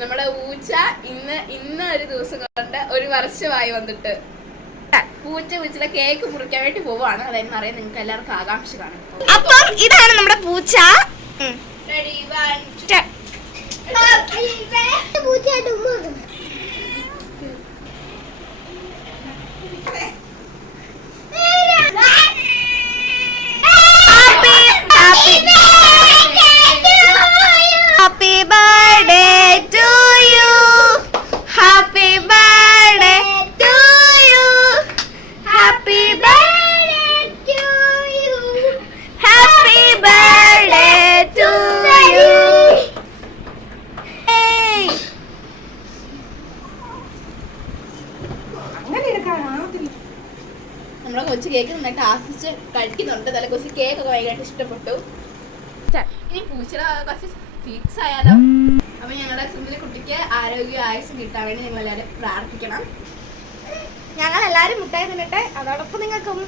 നമ്മുടെ പൂച്ച ഇന്ന് ഒരു ദിവസം കൊണ്ട് ഒരു വർഷമായി വന്നിട്ട് പൂച്ചയുടെ കേക്ക് മുറിക്കാൻ വേണ്ടി പോവാണ്. അതായത് അറിയാൻ നിങ്ങൾക്ക് എല്ലാവർക്കും ആകാംക്ഷ കാണും. അപ്പം ഇതാണ് നമ്മുടെ പൂച്ച. Happy birthday to you. Happy birthday to you. Happy birthday to you. Happy birthday to you. Hey. നമ്മുടെ കൊച്ചു കേക്ക് നന്നായിട്ട് ആസ്വദിച്ച് കഴിക്കുന്നുണ്ട്. നല്ല കൊച്ചു കേക്കൊക്കെ ഭയങ്കരമായിട്ട് ഇഷ്ടപ്പെട്ടു. ഇനി പൂച്ചയുടെ കുറച്ച് ഫിക്സ് ആയാലോ. അപ്പൊ ഞങ്ങളുടെ സുന്ദരി കുട്ടിക്ക് ആരോഗ്യ ആയുസ് കിട്ടാൻ വേണ്ടി നിങ്ങൾ എല്ലാവരും പ്രാർത്ഥിക്കണം. ഞങ്ങൾ എല്ലാരും മുട്ടായി തിന്നട്ടെ. അതോടൊപ്പം നിങ്ങൾക്കും